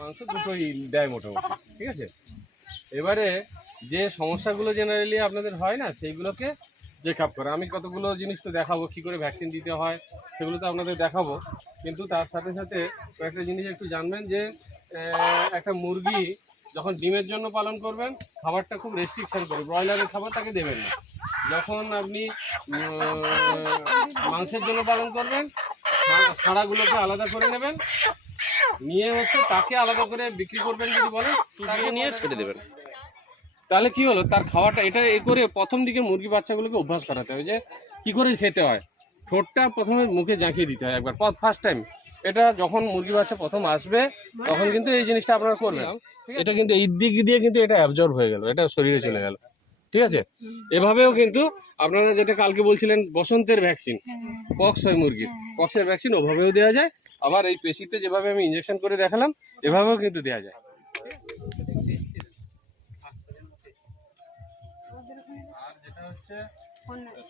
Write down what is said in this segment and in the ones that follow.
মাংস দুটোই দেয় মোটামুটি, ঠিক আছে। এবারে যে সমস্যাগুলো জেনারেলি আপনাদের হয় না, সেইগুলোকে চেক আপ করে। আমি কতগুলো জিনিস তো দেখাবো, কী করে ভ্যাকসিন দিতে হয় সেগুলো তো আপনাদের দেখাবো, কিন্তু তার সাথে সাথে একটা জিনিস একটু জানবেন যে একটা মুরগি যখন ডিমের জন্য পালন করবেন খাবারটা খুব রেস্ট্রিকশান করে, ব্রয়লারের খাবারটাকে দেবেন না। যখন আপনি মাংসের জন্য পালন করবেন ছাড়াগুলোকে আলাদা করে নেবেন, নিয়ে হচ্ছে তাকে আলাদা করে বিক্রি করবেন যদি বলেন, তাকে নিয়ে ছেড়ে দেবেন। তাহলে কি হলো, তার খাওয়াটা এটা এ করে প্রথম দিকে মুরগি বাচ্চাগুলোকে অভ্যাস করাতে হবে যে কী করে খেতে হয়। ঠোঁটটা প্রথমে মুখে জাঁকিয়ে দিতে হয় একবার, ফার্স্ট টাইম। এটা যখন মুরগি বাচ্চা প্রথম আসবে তখন কিন্তু এই জিনিসটা আপনারা করবেন। এটা কিন্তু এই দিক দিয়ে কিন্তু এটা অ্যাবজর্ব হয়ে গেল, এটা শরীরে চলে গেল, ঠিক আছে। এভাবেও কিন্তু আপনারা যেটা কালকে বলছিলেন বসন্তের ভ্যাকসিন, পক্স হয় মুরগির, পক্সের ভ্যাকসিন ওভাবেও দেওয়া যায়। আবার এই পেশিতে যেভাবে আমি ইঞ্জেকশন করে দেখালাম এভাবেও কিন্তু দেওয়া যায়। আর যেটা হচ্ছে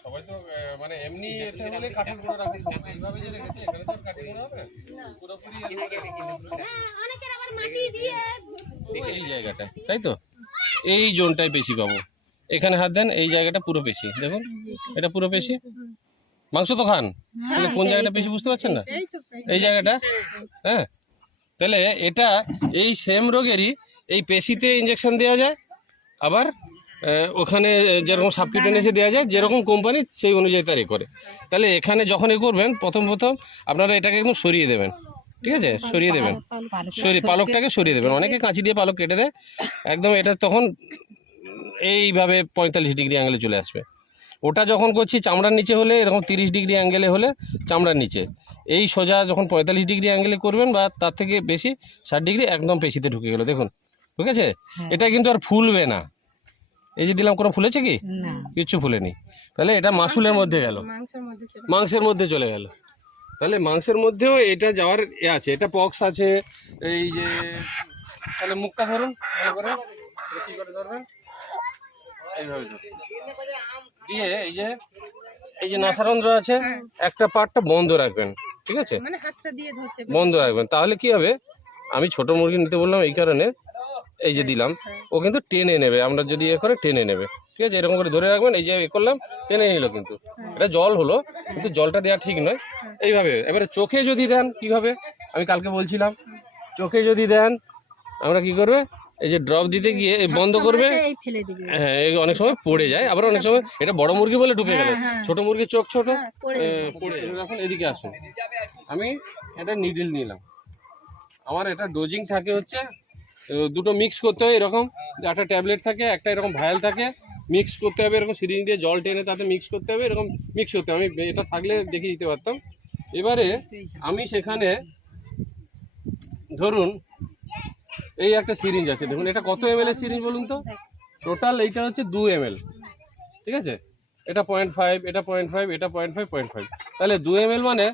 সবাই তো মানে এমনি এটা হলে কাঠের গুঁড়ো রাখুন, এইভাবে যে রেখেছি এখানে তো কাঠের গুঁড়ো হবে পুরোপুরি এই জায়গাটা, তাই তো এই জোনটাই বেশি পাবো। এখানে হাত দেন, এই জায়গাটা পুরো পেশি, দেখুন এটা পুরো পেশি। মাংস তো খান, তাহলে কোন জায়গাটা বেশি বুঝতে পারছেন না? এই জায়গাটা, হ্যাঁ। তাহলে এটা এই সেম রোগেরই এই পেশিতে ইঞ্জেকশন দেওয়া যায়, আবার ওখানে যেরকম সাবকিউটেনিয়াসে দেওয়া যায়, যেরকম কোম্পানি সেই অনুযায়ী তার এ করে। তাহলে এখানে যখন এ করবেন প্রথম আপনারা এটাকে একদম সরিয়ে দেবেন, ঠিক আছে, সরিয়ে দেবেন, পালকটাকে সরিয়ে দেবেন। অনেকে কাঁচি দিয়ে পালক কেটে দেয় একদম, এটা তখন এইভাবে 45 ডিগ্রি অ্যাঙ্গেলে চলে আসবে। ওটা যখন করছি চামড়ার নিচে হলে এরকম 30 ডিগ্রি অ্যাঙ্গেলে হলে চামড়ার নিচে, এই সোজা যখন 45 ডিগ্রি অ্যাঙ্গেলে করবেন বা তার থেকে বেশি 60 ডিগ্রি একদম পেশিতে ঢুকে গেল, দেখুন, ঠিক আছে। এটা কিন্তু আর ফুলবে না। এই যে দিলাম, কোনো ফুলেছে কি? কিচ্ছু ফুলেনি। তাহলে এটা মাসুলের মধ্যে গেল, মাংসের মধ্যে চলে গেল। তাহলে মাংসের মধ্যেও এটা যাওয়ার এ আছে, এটা পক্স আছে। এই যে তাহলে মুখটা ধরুন ভালো করে, কী করে ধরবেন, এইভাবে ধরুন, দিয়ে এই যে নাসারন্ধ্র আছে একটা পার্টটা বন্ধ রাখবেন, ঠিক আছে, বন্ধ রাখবেন। তাহলে কি হবে, আমি ছোট মুরগি নিতে বললাম এই কারণে, এই যে দিলাম ও কিন্তু টেনে নেবে, আমরা যদি এ করে টেনে নেবে, ঠিক আছে। এরকম করে ধরে রাখবেন, এই যে এ করলাম টেনে নিল, কিন্তু এটা জল হলো, কিন্তু জলটা দেওয়া ঠিক নয়। এইভাবে এবারে চোখে যদি দেন কি হবে, আমি কালকে বলছিলাম, চোখে যদি দেন আমরা কি করবে, এই যে ড্রপ দিতে গিয়ে বন্ধ করবে, হ্যাঁ অনেক সময় পড়ে যায়, আবার অনেক সময় এটা বড় মুরগি বলে ঢুকে গেল, ছোট মুরগির চোখ ছোট পড়ে যায়। এখন এদিকে আসুন, আমি এটা নিডল নিলাম, আমার এটা ডোজিং থাকে হচ্ছে দুটো মিক্স করতে হয়, এরকম একটা ট্যাবলেট থাকে, একটা এরকম ভায়াল থাকে, মিক্স করতে হবে, এরকম সিরিঞ্জ দিয়ে জল টেনে তাতে মিক্স করতে হবে, এরকম মিক্স করতে হবে। আমি এটা থাকলে দেখিয়ে দিতে পারতাম। এবারে আমি সেখানে ধরুন এই একটা সিরিঞ্জ আছে, দেখুন এটা কত ml এর সিরিঞ্জ বলুন তো, টোটাল এইটা হচ্ছে 2 ml, ঠিক আছে। এটা 0.5, এটা 0.5, এটা 0.5, তাহলে 2 ml মানে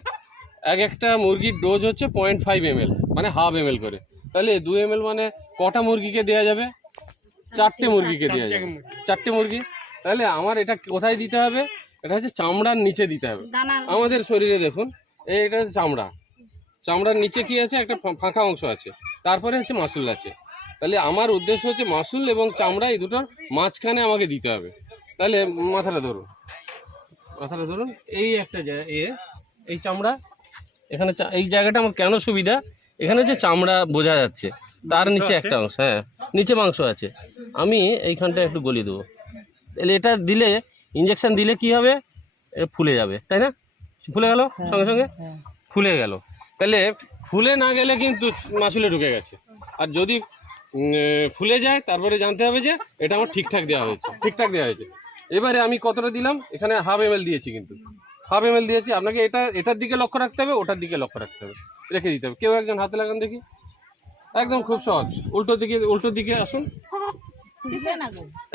একটা মুরগির ডোজ হচ্ছে 0.5 ml, মানে হাফ ml করে। তাহলে 2 ml মানে কটা মুরগিকে দেওয়া যাবে, 4টে মুরগিকে দেওয়া যাবে, 4টে মুরগি। তাহলে আমার এটা কোথায় দিতে হবে, এটা হচ্ছে চামড়ার নিচে দিতে হবে। আমাদের শরীরে দেখুন এটা হচ্ছে চামড়া, চামড়ার নিচে কি আছে, একটা ফাঁকা অংশ আছে, তারপরে হচ্ছে মাসুল আছে। তাহলে আমার উদ্দেশ্য হচ্ছে মাসুল এবং চামড়া এই দুটোর মাঝখানে আমাকে দিতে হবে। তাহলে মাথাটা ধরুন, মাথাটা ধরুন, এই একটা এই চামড়া, এখানে এই জায়গাটা আমার কেন সুবিধা, এখানে হচ্ছে চামড়া বোঝা যাচ্ছে, তার নিচে একটা অংশ, হ্যাঁ নিচে মাংস আছে, আমি এইখানটা একটু গলিয়ে দেবো। তাহলে এটা দিলে, ইঞ্জেকশন দিলে কি হবে, ফুলে যাবে, তাই না, ফুলে গেল সঙ্গে সঙ্গে, ফুলে গেল। তাহলে ফুলে না গেলে কিন্তু মাসুলে ঢুকে গেছে, আর যদি ফুলে যায় তারপরে জানতে হবে যে এটা আমার ঠিকঠাক দেওয়া হয়েছে, ঠিকঠাক দেওয়া হয়েছে। এবারে আমি কতটা দিলাম, এখানে হাফ ml দিয়েছি, কিন্তু হাফ ml দিয়েছি, আপনাকে এটার দিকে লক্ষ্য রাখতে হবে, ওটার দিকে লক্ষ্য রাখতে হবে, রেখে দিতে হবে। কেউ একজন হাতে লাগান দেখি, একদম খুব সহজ, উল্টো দিকে আসুন,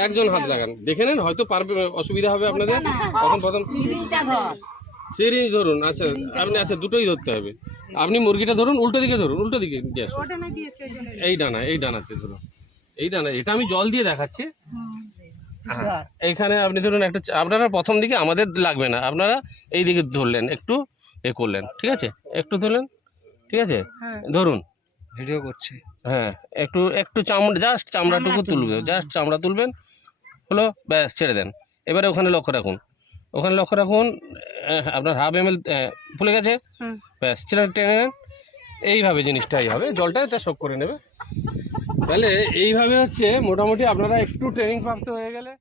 একজন হাত লাগান, দেখে নেন, হয়তো পারবে, অসুবিধা হবে আপনাদের প্রথম সিরিঞ্জ ধরুন। আচ্ছা আপনি, আচ্ছা দুটোই ধরতে হবে, আপনি মুরগিটা ধরুন, উল্টো দিকে ধরুন, উল্টো দিকে দিয়ে আসুন, এই ডানাতে ধরুন, এই ডানা, এটা আমি জল দিয়ে দেখাচ্ছি। এইখানে আপনি ধরুন একটা, আপনারা প্রথম দিকে আমাদের লাগবে না, আপনারা এই দিকে ধরলেন, একটু এ করলেন, ঠিক আছে, একটু ধরলেন, ঠিক আছে, ধরুন ভিডিও করছি। হ্যাঁ, একটু একটু চামড়া, জাস্ট চামড়াটুকু তুলবে, জাস্ট চামড়া তুলবেন, হলো, ব্যাস ছেড়ে দেন। এবারে ওখানে লক্ষ্য রাখুন, ওখানে লক্ষ্য রাখুন, আপনার হাফ ml ফুলে গেছে, ব্যাস ছেড়ে টেনে নেন। এইভাবে জিনিসটাই হবে, জলটা এটা শোক করে নেবে। তাহলে এইভাবে হচ্ছে মোটামুটি আপনারা একটু ট্রেনিং প্রাপ্ত হয়ে গেলে